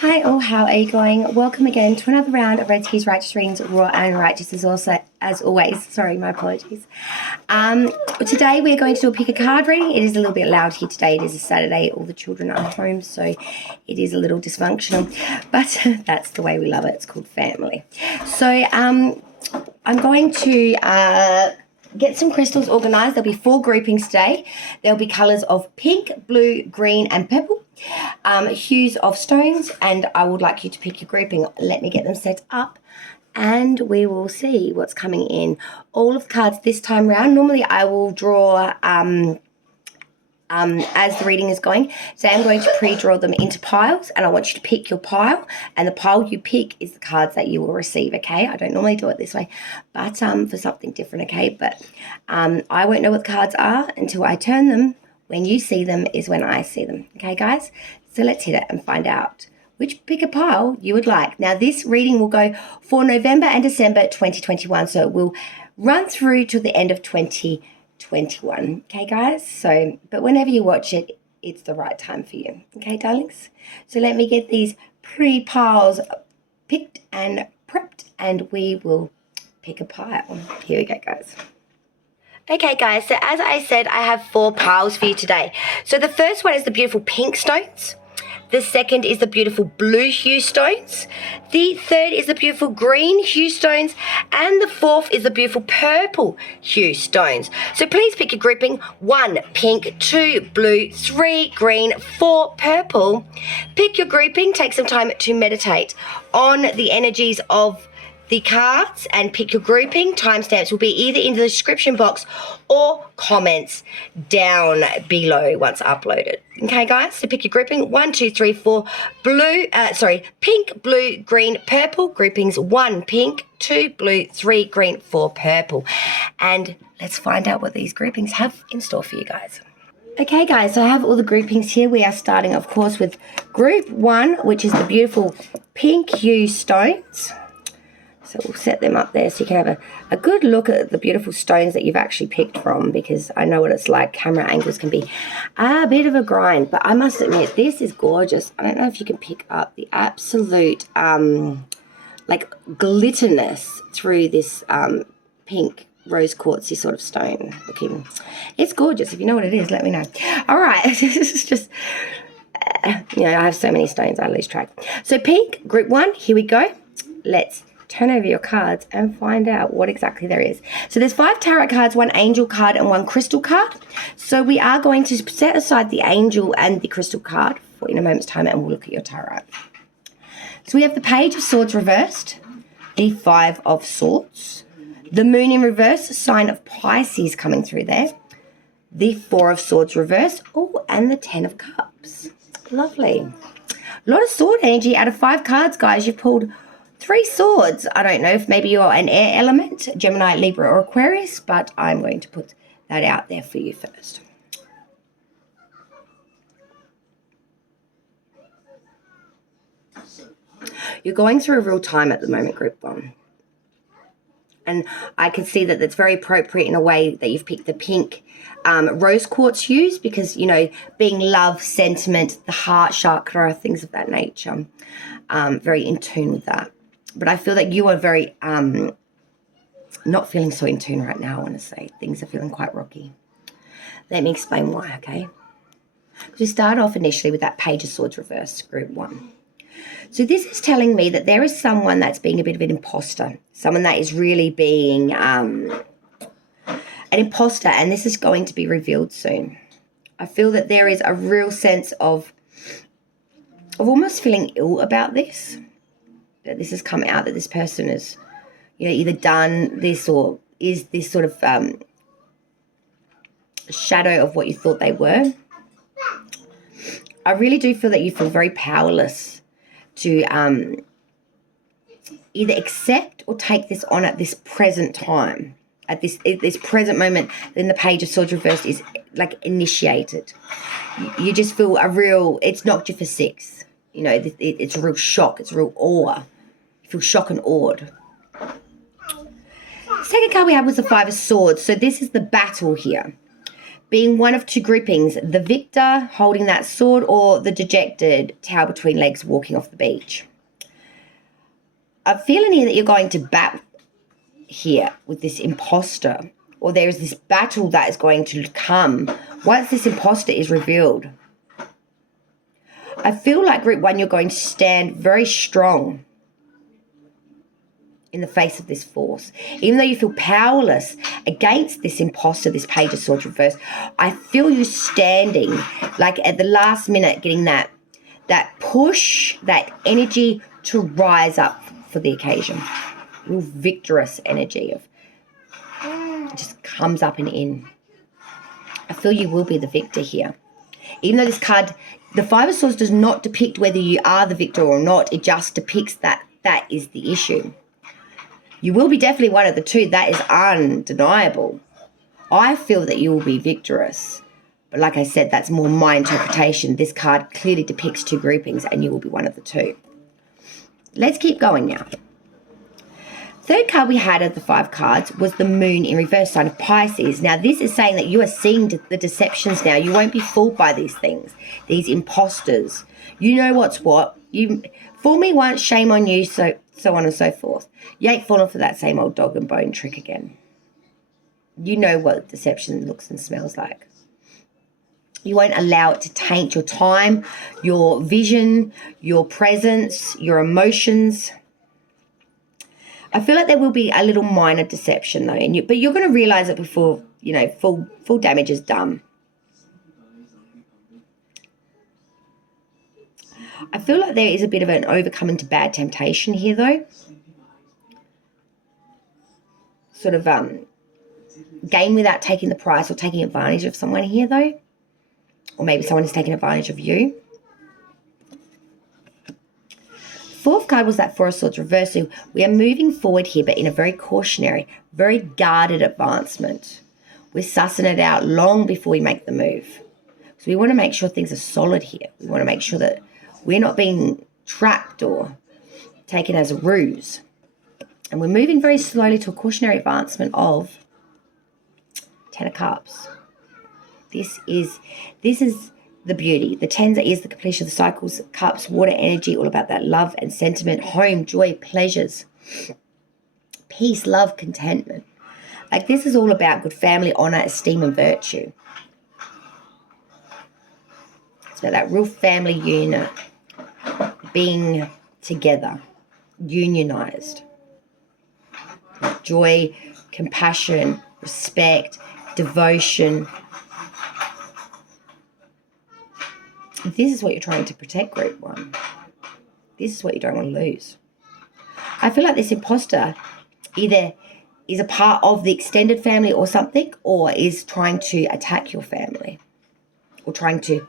Hi all, how are you going? Welcome again to another round of Red Tea's Righteous Readings, Raw and Righteous as always. Sorry, my apologies. Today we're going to do a pick a card reading. It is a little bit loud here today. It is a Saturday. All the children are home, so it is a little dysfunctional. But that's the way we love it. It's called family. So I'm going to get some crystals organised. There'll be 4 groupings today. There'll be colours of pink, blue, green and purple. Hues of stones, and I would like you to pick your grouping. Let me get them set up and we will see what's coming in. All of the cards this time round, normally I will draw as the reading is going. Today I'm going to pre-draw them into piles, and I want you to pick your pile, and the pile you pick is the cards that you will receive, okay? I don't normally do it this way, but for something different, okay? But I won't know what the cards are until I turn them. When you see them is when I see them. Okay, guys? So let's hit it and find out which pick a pile you would like. Now, this reading will go for November and December 2021. So it will run through to the end of 2021. Okay, guys? So, but whenever you watch it, it's the right time for you. Okay, darlings? So let me get these pre-piles picked and prepped, and we will pick a pile. Here we go, guys. Okay guys, so as I said, I have 4 piles for you today. So the first one is the beautiful pink stones. The second is the beautiful blue hue stones. The third is the beautiful green hue stones. And the fourth is the beautiful purple hue stones. So please pick your grouping. 1 pink, 2 blue, 3 green, 4 purple. Pick your grouping. Take some time to meditate on the energies of the cards and pick your grouping. Timestamps will be either in the description box or comments down below once uploaded. Okay, guys, so pick your grouping. 1, 2, 3, 4 pink, blue, green, purple. Groupings 1 pink, 2 blue, 3 green, 4 purple. And let's find out what these groupings have in store for you guys. Okay guys, so I have all the groupings here. We are starting, of course, with group 1, which is the beautiful pink hue stones. So we'll set them up there so you can have a good look at the beautiful stones that you've actually picked from, because I know what it's like. Camera angles can be a bit of a grind, but I must admit, this is gorgeous. I don't know if you can pick up the absolute, like, glitterness through this pink rose quartzy sort of stone looking. It's gorgeous. If you know what it is, let me know. All right, this is just, you know, I have so many stones, I lose track. So pink, group 1, here we go. Let's turn over your cards and find out what exactly there is. So there's 5 tarot cards, 1 angel card and 1 crystal card. So we are going to set aside the angel and the crystal card for in a moment's time, and we'll look at your tarot. So we have the Page of Swords reversed, the 5 of Swords, the Moon in reverse, sign of Pisces coming through there, the 4 of Swords reversed, oh, and the 10 of Cups. Lovely. A lot of sword energy out of 5 cards, guys. You've pulled 3 swords. I don't know if maybe you're an air element, Gemini, Libra or Aquarius, but I'm going to put that out there for you first. You're going through a real time at the moment, group 1. And I can see that that's very appropriate in a way that you've picked the pink rose quartz hues, because, you know, being love, sentiment, the heart chakra, things of that nature. Very in tune with that. But I feel that you are very not feeling so in tune right now, I want to say. Things are feeling quite rocky. Let me explain why, okay? We start off initially with that Page of Swords reversed, group 1. So this is telling me that there is someone that's being a bit of an imposter, someone that is really being an imposter, and this is going to be revealed soon. I feel that there is a real sense of almost feeling ill about this. That this has come out, that this person has, you know, either done this or is this sort of shadow of what you thought they were. I really do feel that you feel very powerless to either accept or take this on at this present time, at this present moment. Then the Page of Swords reversed is like initiated. You just feel a real, it's knocked you for 6. You know, it's a real shock. It's a real awe. You feel shocked and awed. Second card we had was the 5 of Swords. So this is the battle here. being one of two groupings, the victor holding that sword or the dejected tail between legs walking off the beach. I'm feeling here that you're going to bat here with this imposter, or there is this battle that is going to come once this imposter is revealed. I feel like group one, you're going to stand very strong in the face of this force. Even though you feel powerless against this imposter, this Page of Swords reverse, I feel you standing like at the last minute, getting that push, that energy to rise up for the occasion. Real victorious energy of just comes up and in. I feel you will be the victor here. Even though this card, the Five of Swords, does not depict whether you are the victor or not. It just depicts that is the issue. You will be definitely one of the two. That is undeniable. I feel that you will be victorious. But like I said, that's more my interpretation. This card clearly depicts two groupings and you will be one of the two. Let's keep going now. Third card we had of the 5 cards was the Moon in reverse, sign of Pisces. Now this is saying that you are seeing the deceptions now. You won't be fooled by these things, these imposters. You know what's what. You fool me once, shame on you, so on and so forth. You ain't falling for that same old dog and bone trick again. You know what deception looks and smells like. You won't allow it to taint your time, your vision, your presence, your emotions. I feel like there will be a little minor deception though, but you're going to realize it before, full damage is done. I feel like there is a bit of an overcoming to bad temptation here though. Sort of gain without taking the price or taking advantage of someone here though. Or maybe someone is taking advantage of you. Fourth card was that Four of Swords reverse. So we are moving forward here, but in a very cautionary, very guarded advancement. We're sussing it out long before we make the move. So we want to make sure things are solid here. We want to make sure that we're not being trapped or taken as a ruse. And we're moving very slowly to a cautionary advancement of Ten of Cups. This is the beauty. The tens is the completion of the cycles, cups, water, energy, all about that love and sentiment, home, joy, pleasures, peace, love, contentment. Like this is all about good family, honor, esteem, and virtue. It's about that real family unit, being together, unionized. Joy, compassion, respect, devotion. This is what you're trying to protect, group one. This is what you don't want to lose. I feel like this imposter either is a part of the extended family or something, or is trying to attack your family, or trying to,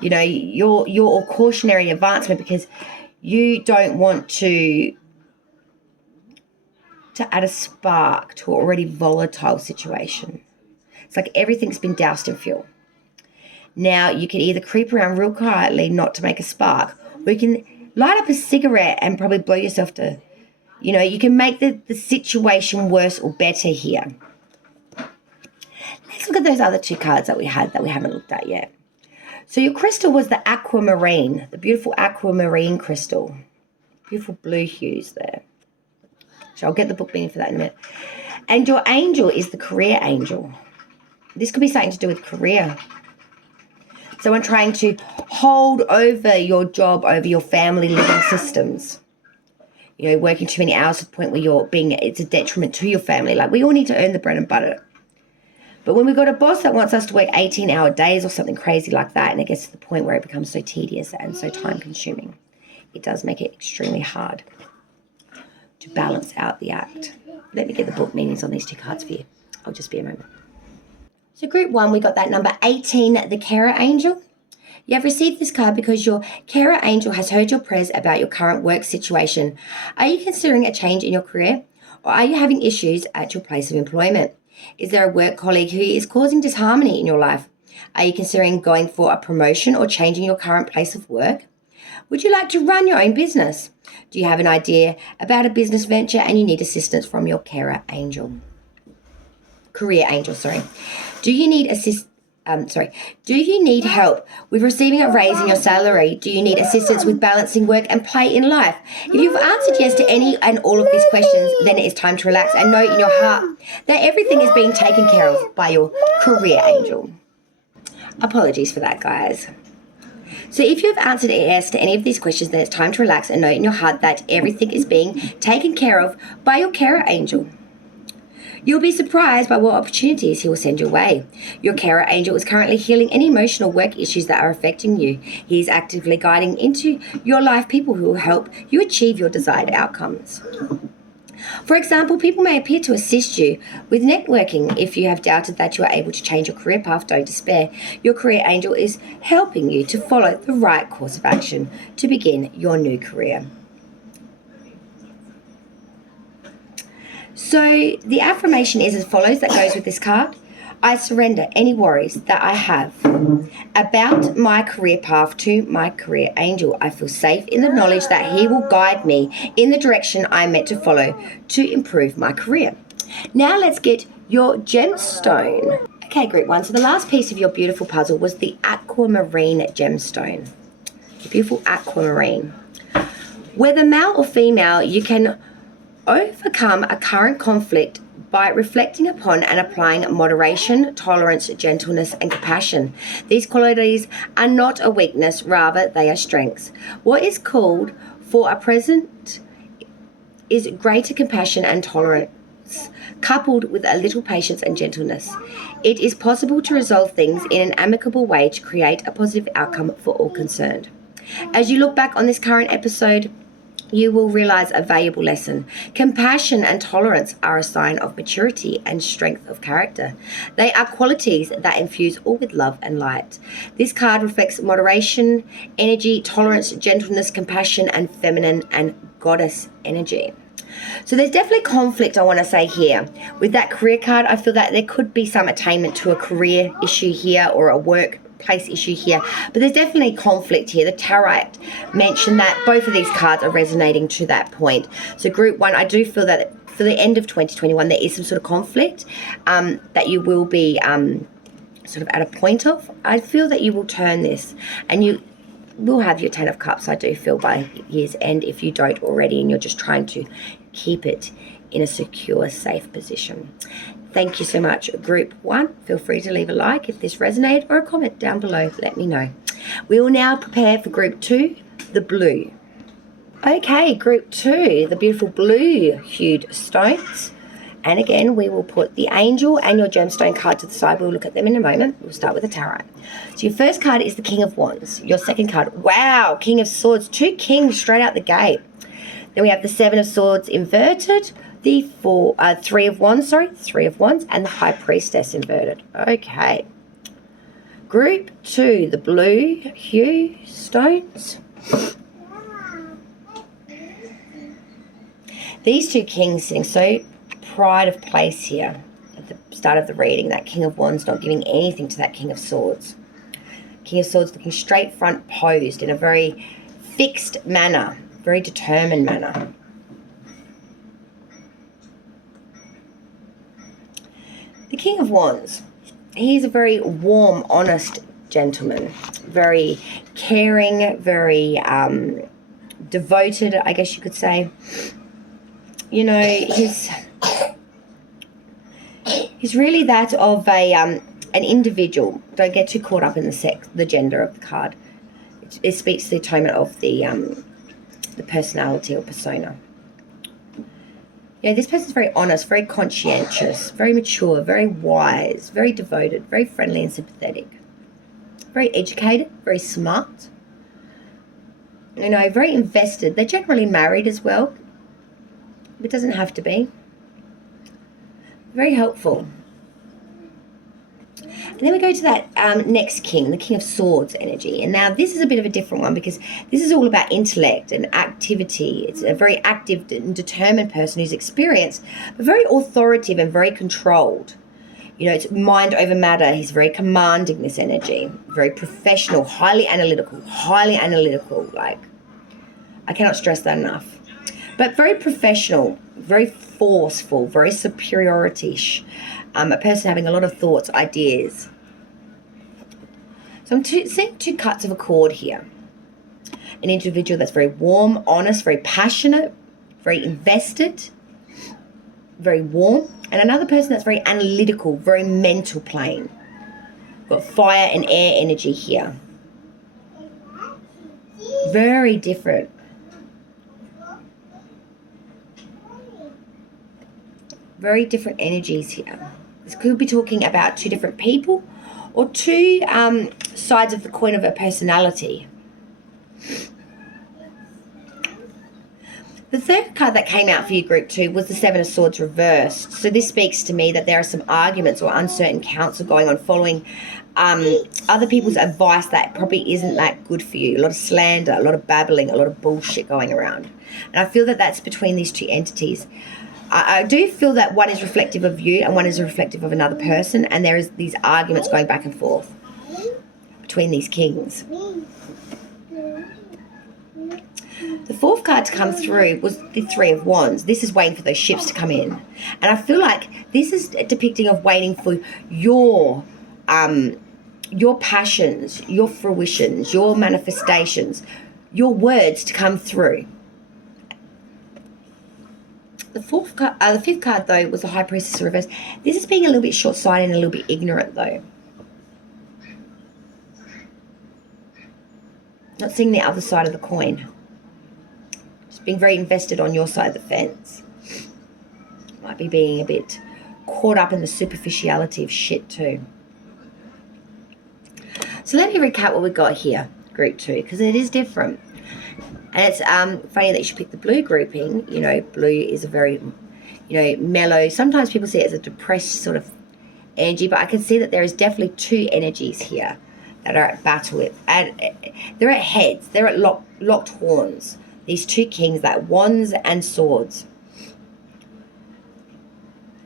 your cautionary advancement, because you don't want to add a spark to an already volatile situation. It's like everything's been doused in fuel. Now, you can either creep around real quietly not to make a spark, or you can light up a cigarette and probably blow yourself to, you can make the situation worse or better here. Let's look at those other 2 cards that we had that we haven't looked at yet. So your crystal was the aquamarine, the beautiful aquamarine crystal. Beautiful blue hues there. So I'll get the book meaning for that in a minute. And your angel is the career angel. This could be something to do with career. Someone trying to hold over your job, over your family living systems. Working too many hours to the point where it's a detriment to your family. Like, we all need to earn the bread and butter. But when we've got a boss that wants us to work 18-hour days or something crazy like that, and it gets to the point where it becomes so tedious and so time-consuming, it does make it extremely hard to balance out the act. Let me get the book meanings on these 2 cards for you. I'll just be a moment. So group 1, we got that number 18, the carer angel. You have received this card because your carer angel has heard your prayers about your current work situation. Are you considering a change in your career, or are you having issues at your place of employment? Is there a work colleague who is causing disharmony in your life? Are you considering going for a promotion or changing your current place of work? Would you like to run your own business? Do you have an idea about a business venture and you need assistance from your carer angel? career angel, Do you need Do you need help with receiving a raise in your salary? Do you need assistance with balancing work and play in life? If you've answered yes to any and all of these questions, then it is time to relax and know in your heart that everything is being taken care of by your career angel. Apologies for that, guys. So if you've answered yes to any of these questions, then it's time to relax and know in your heart that everything is being taken care of by your carer angel. You'll be surprised by what opportunities he will send your way. Your carer angel is currently healing any emotional work issues that are affecting you. He is actively guiding into your life people who will help you achieve your desired outcomes. For example, people may appear to assist you with networking. If you have doubted that you are able to change your career path, don't despair. Your career angel is helping you to follow the right course of action to begin your new career. So the affirmation is as follows that goes with this card. I surrender any worries that I have about my career path to my career angel. I feel safe in the knowledge that he will guide me in the direction I'm meant to follow to improve my career. Now let's get your gemstone. Okay, group 1. So the last piece of your beautiful puzzle was the aquamarine gemstone. The beautiful aquamarine. Whether male or female, you can overcome a current conflict by reflecting upon and applying moderation, tolerance, gentleness, and compassion. These qualities are not a weakness, rather they are strengths. What is called for a present is greater compassion and tolerance, coupled with a little patience and gentleness. It is possible to resolve things in an amicable way to create a positive outcome for all concerned. As you look back on this current episode, you will realize a valuable lesson. Compassion and tolerance are a sign of maturity and strength of character. They are qualities that infuse all with love and light. This card reflects moderation, energy, tolerance, gentleness, compassion, and feminine and goddess energy. So there's definitely conflict, I want to say here. With that career card, I feel that there could be some attainment to a career issue here or a workplace issue here, but there's definitely conflict here. The Tarot mentioned that both of these cards are resonating to that point. So group 1, I do feel that for the end of 2021 there is some sort of conflict that you will be sort of at a point of. I feel that you will turn this and you will have your 10 of Cups, I do feel, by year's end, if you don't already and you're just trying to keep it in a secure, safe position. Thank you so much, group 1. Feel free to leave a like if this resonated or a comment down below. Let me know. We will now prepare for group 2, the blue. Okay, group 2, the beautiful blue hued stones. And again, we will put the angel and your gemstone card to the side. We'll look at them in a moment. We'll start with the tarot. So your first card is the King of Wands. Your second card, wow, King of Swords. 2 kings straight out the gate. Then we have the 7 of Swords inverted. The 3 of Wands, and the High Priestess inverted. Okay. Group 2, the blue hue stones. These 2 kings sitting so pride of place here at the start of the reading. That King of Wands not giving anything to that King of Swords. King of Swords looking straight front, posed in a very fixed manner, very determined manner. The King of Wands, he's a very warm, honest gentleman, very caring, very devoted, I guess you could say. You know, he's really that of an individual. Don't get too caught up in the gender of the card. It speaks to the atonement of the personality or persona. You know, this person's very honest, very conscientious, very mature, very wise, very devoted, very friendly and sympathetic, very educated, very smart, you know, very invested. They're generally married as well. It doesn't have to be. Very helpful. And then we go to that next king, the King of Swords energy. And now this is a bit of a different one because this is all about intellect and activity. It's a very active and determined person who's experienced, but very authoritative and very controlled. You know, it's mind over matter. He's very commanding, this energy. Very professional, highly analytical. Like, I cannot stress that enough. but very professional, very forceful, very superiority-ish. A person having a lot of thoughts, ideas. So I'm seeing two cuts of a cord here. An individual that's very warm, honest, very passionate, very invested, very warm. And another person that's very analytical, very mental plane. Got fire and air energy here. Very different. Very different energies here. This could be talking about two different people or two sides of the coin of a personality. The third card that came out for you, Group 2, was the Seven of Swords reversed. So this speaks to me that there are some arguments or uncertain counsel going on following other people's advice that probably isn't that good for you. A lot of slander, a lot of babbling, a lot of bullshit going around. And I feel that that's between these two entities. I do feel that one is reflective of you and one is reflective of another person, and there is these arguments going back and forth between these kings. The fourth card to come through was the Three of Wands. This is waiting for those ships to come in. And I feel like this is depicting of waiting for your passions, your fruitions, your manifestations, your words to come through. The fifth card, though, was the High Priestess reverse. This is being a little bit short-sighted and a little bit ignorant, though. Not seeing the other side of the coin. Just being very invested on your side of the fence. Might be being a bit caught up in the superficiality of shit, too. So let me recap what we've got here, Group 2, because it is different. And it's funny that you should pick the blue grouping. You know, blue is a very, mellow. Sometimes people see it as a depressed sort of energy, but I can see that there is definitely two energies here that are at battle with. And they're at heads. They're at locked horns. These two kings, that wands and swords.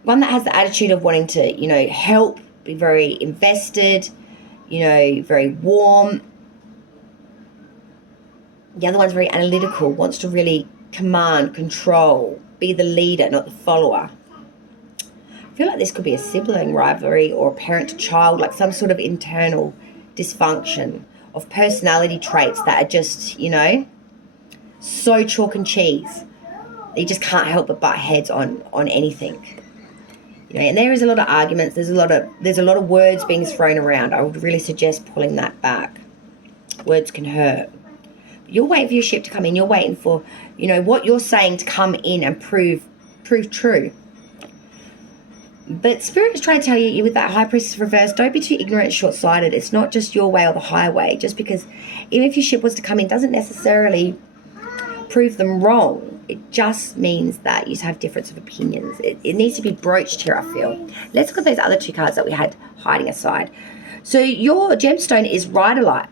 One that has the attitude of wanting to, help, be very invested, very warm. The other one's very analytical, wants to really command, control, be the leader, not the follower. I feel like this could be a sibling rivalry or a parent to child, like some sort of internal dysfunction of personality traits that are just, so chalk and cheese. You just can't help but butt heads on anything. And there is a lot of arguments. There's a lot of words being thrown around. I would really suggest pulling that back. Words can hurt. You're waiting for your ship to come in. You're waiting for, what you're saying to come in and prove true. But Spirit is trying to tell you with that High Priestess reverse, don't be too ignorant and short-sighted. It's not just your way or the highway. Just because even if your ship was to come in doesn't necessarily prove them wrong. It just means that you have difference of opinions. It needs to be broached here, I feel. Let's look at those other two cards that we had hiding aside. So your gemstone is Rhyodite,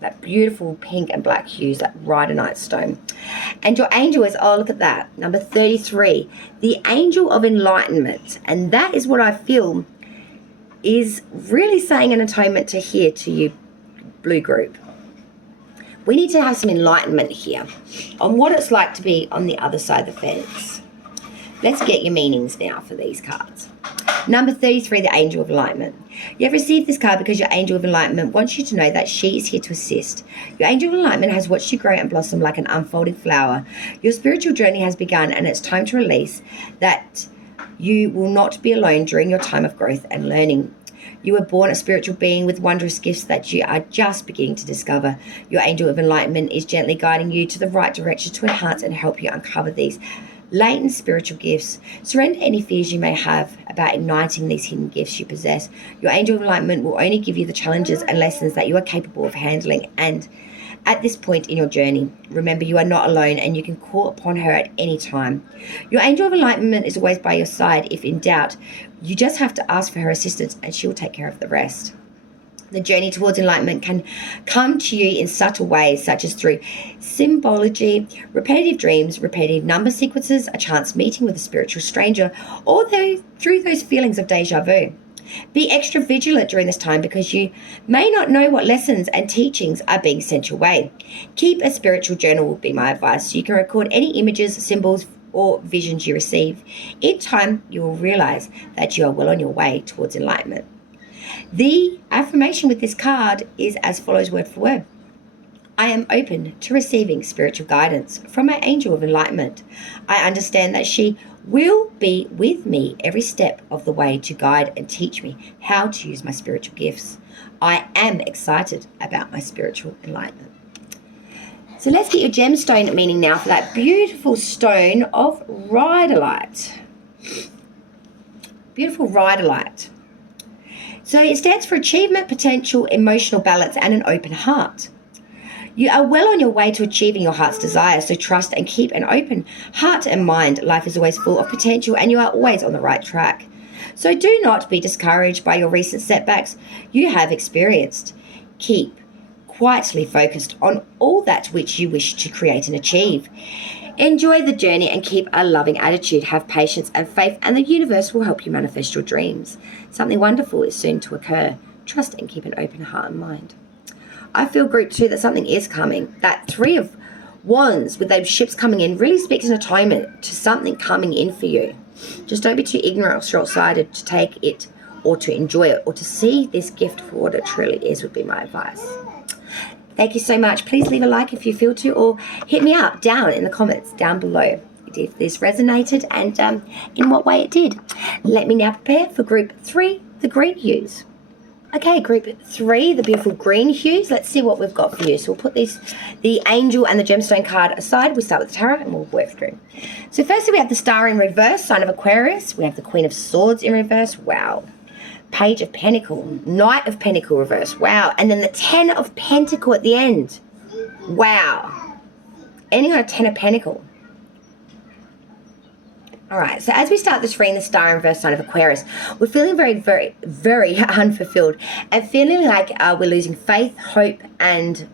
that beautiful pink and black hues, that Rhyodite stone. And your angel is, look at that, number 33, the Angel of Enlightenment. And that is what I feel is really saying an atonement to here to you, blue group. We need to have some enlightenment here on what it's like to be on the other side of the fence. Let's get your meanings now for these cards. Number 33, the Angel of Enlightenment. You have received this card because your Angel of Enlightenment wants you to know that she is here to assist. Your Angel of Enlightenment has watched you grow and blossom like an unfolding flower. Your spiritual journey has begun, and it's time to release that you will not be alone during your time of growth and learning. You were born a spiritual being with wondrous gifts that you are just beginning to discover. Your Angel of Enlightenment is gently guiding you to the right direction to enhance and help you uncover these latent spiritual gifts. Surrender any fears you may have about igniting these hidden gifts you possess. Your Angel of Enlightenment will only give you the challenges and lessons that you are capable of handling. And at this point in your journey, remember you are not alone and you can call upon her at any time. Your Angel of Enlightenment is always by your side. If in doubt, you just have to ask for her assistance and she will take care of the rest. The journey towards enlightenment can come to you in subtle ways, such as through symbology, repetitive dreams, repetitive number sequences, a chance meeting with a spiritual stranger, or through those feelings of deja vu. Be extra vigilant during this time because you may not know what lessons and teachings are being sent your way. Keep a spiritual journal would be my advice, so you can record any images, symbols, or visions you receive. In time, you will realize that you are well on your way towards enlightenment. The affirmation with this card is as follows, word for word. I am open to receiving spiritual guidance from my angel of enlightenment. I understand that she will be with me every step of the way to guide and teach me how to use my spiritual gifts. I am excited about my spiritual enlightenment. So let's get your gemstone meaning now for that beautiful stone of rhyolite. Beautiful rhyolite. So it stands for achievement, potential, emotional balance, and an open heart. You are well on your way to achieving your heart's desire, so trust and keep an open heart and mind. Life is always full of potential and you are always on the right track. So do not be discouraged by your recent setbacks you have experienced. Keep quietly focused on all that which you wish to create and achieve. Enjoy the journey and keep a loving attitude. Have patience and faith, and the universe will help you manifest your dreams. Something wonderful is soon to occur. Trust and keep an open heart and mind. I feel, group 2, that something is coming. That 3 of Wands with those ships coming in really speaks an atonement to something coming in for you. Just don't be too ignorant or short-sighted to take it or to enjoy it or to see this gift for what it truly is would be my advice. Thank you so much. Please leave a like if you feel to, or hit me up down in the comments down below if this resonated and in what way it did. Let me now prepare for group 3, the green hues. Okay, group 3, the beautiful green hues. Let's see what we've got for you. So we'll put the angel and the gemstone card aside. We start with the tarot and we'll work through. So firstly, we have the star in reverse, sign of Aquarius. We have the Queen of Swords in reverse. Wow. Page of Pentacle, Knight of Pentacle reverse. Wow. And then the 10 of Pentacle at the end. Wow. Ending on a 10 of Pentacle. All right, so as we start this reading, the star in reverse sign of Aquarius, we're feeling very, very, very unfulfilled and feeling like we're losing faith, hope, and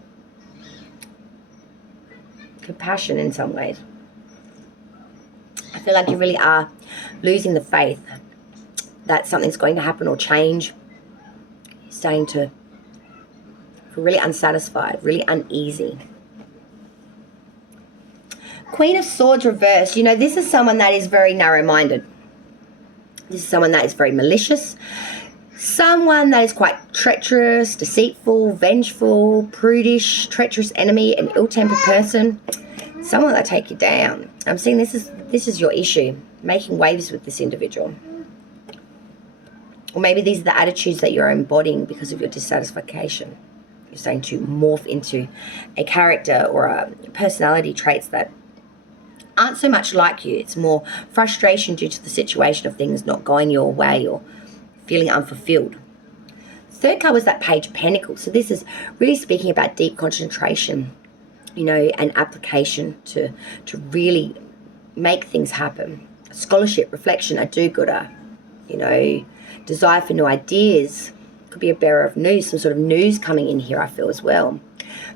compassion in some ways. I feel like you really are losing the faith that something's going to happen or change. You're starting to feel really unsatisfied, really uneasy. Queen of Swords reversed. You know, this is someone that is very narrow-minded. This is someone that is very malicious. Someone that is quite treacherous, deceitful, vengeful, prudish, treacherous enemy, an ill-tempered person. Someone that take you down. I'm seeing this is your issue, making waves with this individual. Or maybe these are the attitudes that you're embodying because of your dissatisfaction. You're starting to morph into a character or a personality traits that aren't so much like you. It's more frustration due to the situation of things not going your way or feeling unfulfilled. Third card was that Page of Pentacles. So this is really speaking about deep concentration, you know, and application to really make things happen. Scholarship, reflection, a do-gooder, you know, desire for new ideas. Could be a bearer of news, some sort of news coming in here, I feel, as well.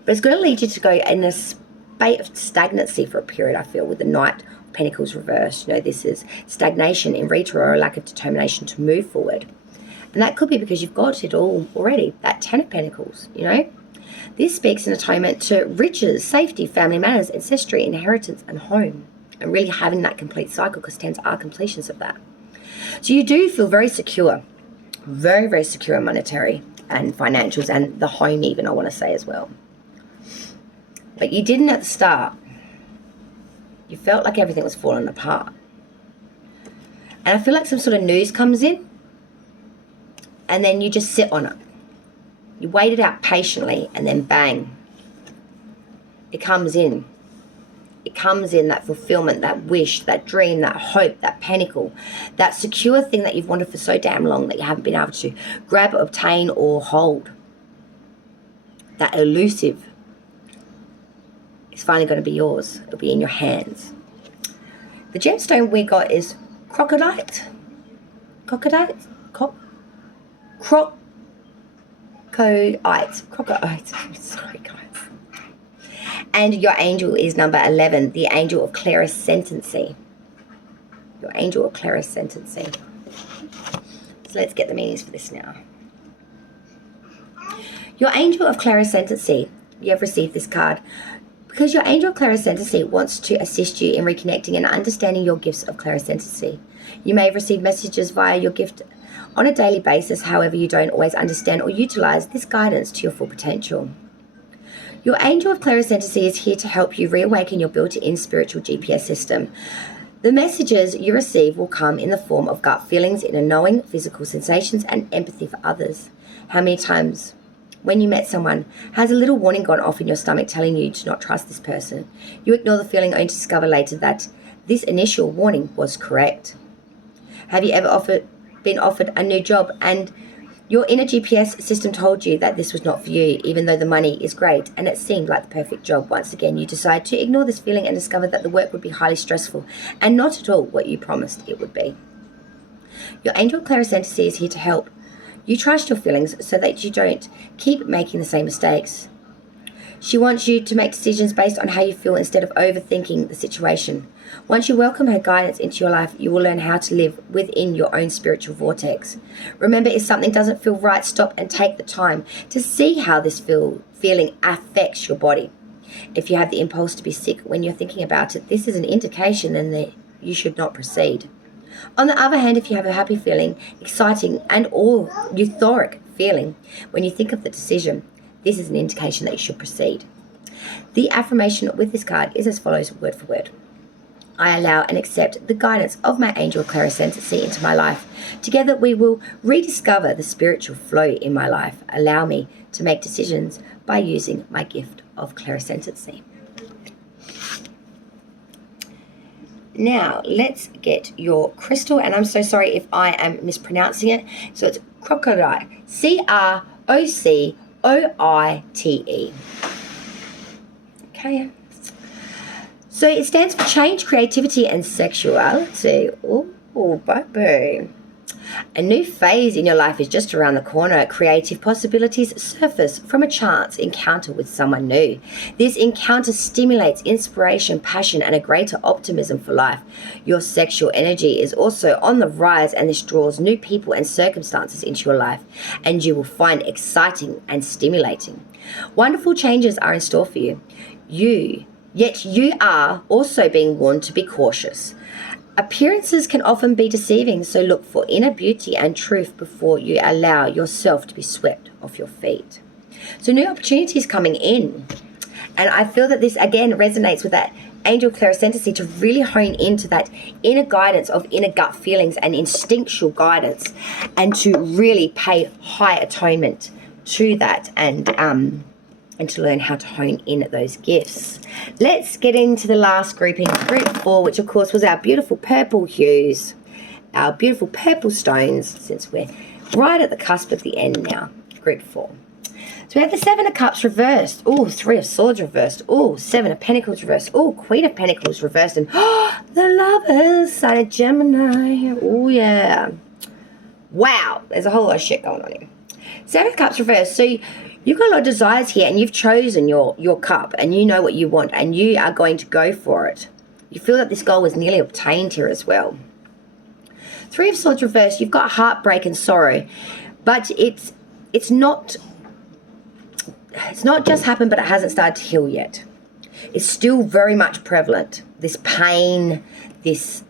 But it's going to lead you to go in a state of stagnancy for a period, I feel, with the Knight of Pentacles reversed. You know, this is stagnation in retro or a lack of determination to move forward. And that could be because you've got it all already, that 10 of Pentacles, you know. This speaks in atonement to riches, safety, family matters, ancestry, inheritance, and home. And really having that complete cycle, because 10s are completions of that. So you do feel very secure. Very, very secure in monetary and financials and the home even, I want to say as well. But you didn't at the start. You felt like everything was falling apart. And I feel like some sort of news comes in and then you just sit on it. You wait it out patiently and then bang. It comes in. It comes in, that fulfillment, that wish, that dream, that hope, that pinnacle, that secure thing that you've wanted for so damn long that you haven't been able to grab, obtain, or hold. That elusive is finally going to be yours. It'll be in your hands. The gemstone we got is crocodite. Crocodite? Crocodite. Sorry, guys. And your angel is number 11, the angel of clarissentency. Your angel of clarissentency. So let's get the meanings for this now. Your angel of clarissentency. You have received this card because your angel of clarissentency wants to assist you in reconnecting and understanding your gifts of clarissentency. You may have received messages via your gift on a daily basis. However, you don't always understand or utilize this guidance to your full potential. Your angel of clarissentency is here to help you reawaken your built-in spiritual GPS system. The messages you receive will come in the form of gut feelings, inner knowing, physical sensations, and empathy for others. How many times, when you met someone, has a little warning gone off in your stomach telling you to not trust this person? You ignore the feeling only to discover later that this initial warning was correct. Have you ever been offered a new job and your inner GPS system told you that this was not for you, even though the money is great and it seemed like the perfect job? Once again, you decide to ignore this feeling and discover that the work would be highly stressful and not at all what you promised it would be. Your angel of clarissentency is here to help you trust your feelings so that you don't keep making the same mistakes. She wants you to make decisions based on how you feel instead of overthinking the situation. Once you welcome her guidance into your life, you will learn how to live within your own spiritual vortex. Remember, if something doesn't feel right, stop and take the time to see how this feeling affects your body. If you have the impulse to be sick when you're thinking about it, this is an indication then that you should not proceed. On the other hand, if you have a happy feeling, exciting and or euphoric feeling when you think of the decision, this is an indication that you should proceed. The affirmation with this card is as follows, word for word. I allow and accept the guidance of my angel of clarissentency into my life. Together we will rediscover the spiritual flow in my life. Allow me to make decisions by using my gift of clarissentency. Now, let's get your crystal, and I'm so sorry if I am mispronouncing it. So it's crocodile, Crocooite. Okay. So it stands for change, creativity, and sexuality. Oh, baby. A new phase in your life is just around the corner. Creative possibilities surface from a chance encounter with someone new. This encounter stimulates inspiration, passion, and a greater optimism for life. Your sexual energy is also on the rise, and this draws new people and circumstances into your life, and you will find exciting and stimulating. Wonderful changes are in store for you. Yet you are also being warned to be cautious. Appearances can often be deceiving, so look for inner beauty and truth before you allow yourself to be swept off your feet. So new opportunities coming in. And I feel that this, again, resonates with that angel clarissentency to really hone into that inner guidance of inner gut feelings and instinctual guidance, and to really pay high atonement to that and to learn how to hone in those gifts. Let's get into the last grouping, group 4, which of course was our beautiful purple hues, our beautiful purple stones, since we're right at the cusp of the end now, group 4. So we have the 7 of Cups reversed, 3 of Swords reversed, 7 of Pentacles reversed, Queen of Pentacles reversed, and the Lovers, sign of Gemini, yeah. Wow, there's a whole lot of shit going on here. 7 of Cups reversed, so you've got a lot of desires here, and you've chosen your cup, and you know what you want, and you are going to go for it. You feel that this goal was nearly obtained here as well. 3 of Swords reversed, you've got heartbreak and sorrow, but it's not just happened, but it hasn't started to heal yet. It's still very much prevalent. This pain, this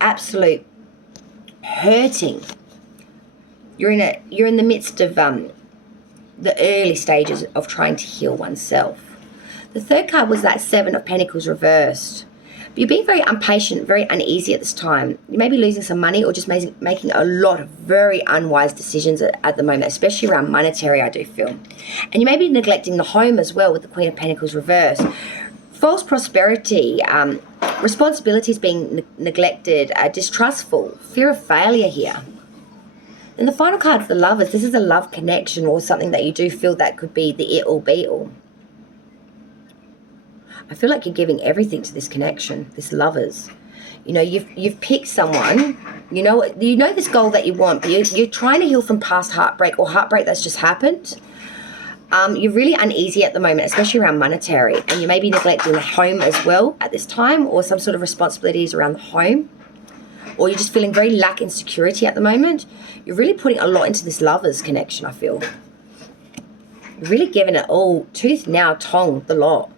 absolute hurting. You're in the midst of the early stages of trying to heal oneself. The 3rd card was that 7 of Pentacles reversed. But you're being very impatient, very uneasy at this time. You may be losing some money or just making a lot of very unwise decisions at the moment, especially around monetary, I do feel. And you may be neglecting the home as well with the Queen of Pentacles reversed. False prosperity, responsibilities being neglected, distrustful, fear of failure here. And the final card for the Lovers, this is a love connection or something that you do feel that could be the it all be all. I feel like you're giving everything to this connection, this Lovers. You know, you've picked someone, you know this goal that you want, but you're trying to heal from past heartbreak or heartbreak that's just happened. You're really uneasy at the moment, especially around monetary, and you may be neglecting the home as well at this time, or some sort of responsibilities around the home. or you're just feeling very lack in security at the moment, you're really putting a lot into this lovers connection, I feel. You're really giving it all, tooth, nail, tongue, the lot.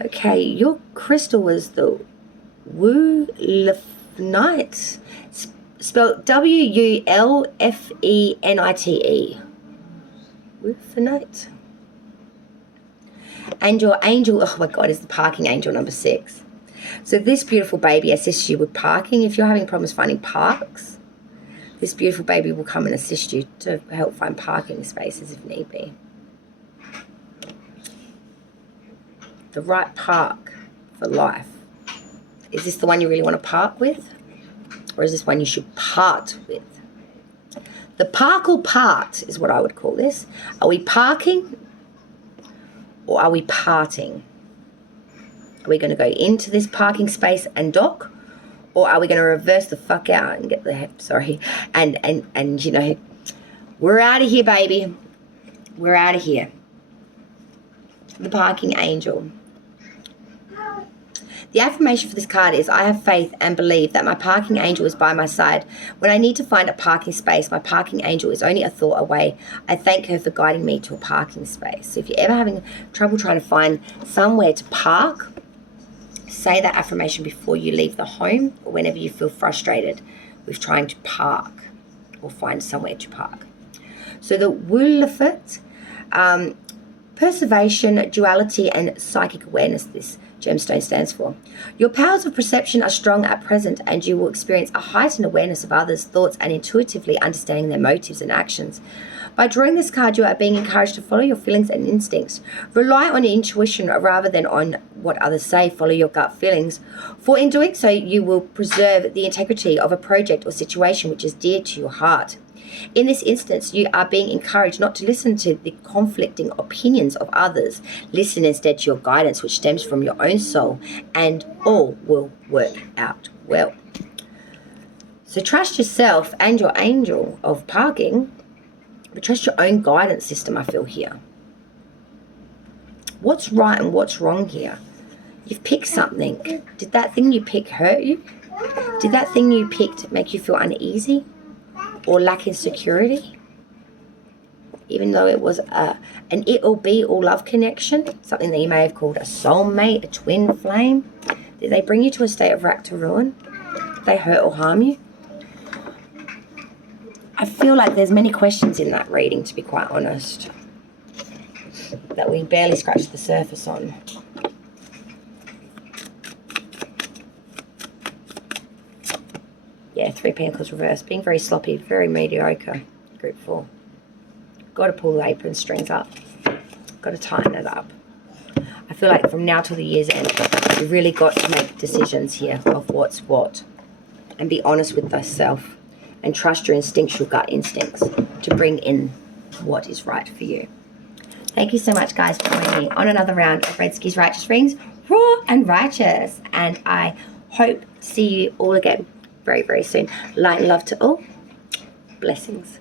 Okay, your crystal was the Wulfenite, spelled Wulfenite. Wulfenite. And your angel, oh my God, is the parking angel number 6. So this beautiful baby assists you with parking. If you're having problems finding parks, this beautiful baby will come and assist you to help find parking spaces if need be. The right park for life. Is this the one you really want to park with? Or is this one you should part with? The park or part is what I would call this. Are we parking or are we parting? Are we going to go into this parking space and dock? Or are we going to reverse the fuck out and get the heck, sorry, and you know, we're out of here, baby. We're out of here. The parking angel. The affirmation for this card is, I have faith and believe that my parking angel is by my side. When I need to find a parking space, my parking angel is only a thought away. I thank her for guiding me to a parking space. So if you're ever having trouble trying to find somewhere to park, say that affirmation before you leave the home, or whenever you feel frustrated with trying to park or find somewhere to park. So the Wulfenite, preservation, duality, and psychic awareness, this gemstone stands for. Your powers of perception are strong at present, and you will experience a heightened awareness of others' thoughts and intuitively understanding their motives and actions. By drawing this card, you are being encouraged to follow your feelings and instincts. Rely on your intuition rather than on what others say. Follow your gut feelings. For in doing so, you will preserve the integrity of a project or situation which is dear to your heart. In this instance, you are being encouraged not to listen to the conflicting opinions of others. Listen instead to your guidance, which stems from your own soul, and all will work out well. So trust yourself and your angel of parking, but trust your own guidance system, I feel here. What's right and what's wrong here? You've picked something. Did that thing you picked hurt you? Did that thing you picked make you feel uneasy or lack in security? Even though it was an it or be or love connection, something that you may have called a soulmate, a twin flame, did they bring you to a state of rack to ruin? Did they hurt or harm you? I feel like there's many questions in that reading, to be quite honest, that we barely scratched the surface on. Yeah, 3 Pentacles reversed. Being very sloppy, very mediocre. Group 4. Got to pull the apron strings up. Got to tighten it up. I feel like from now till the year's end, you've really got to make decisions here of what's what. And be honest with thyself. And trust your instinctual gut instincts to bring in what is right for you. Thank you so much, guys, for joining me on another round of Red Skis Righteous Rings, Raw and Righteous. And I hope to see you all again very, very soon. Light and love to all. Blessings.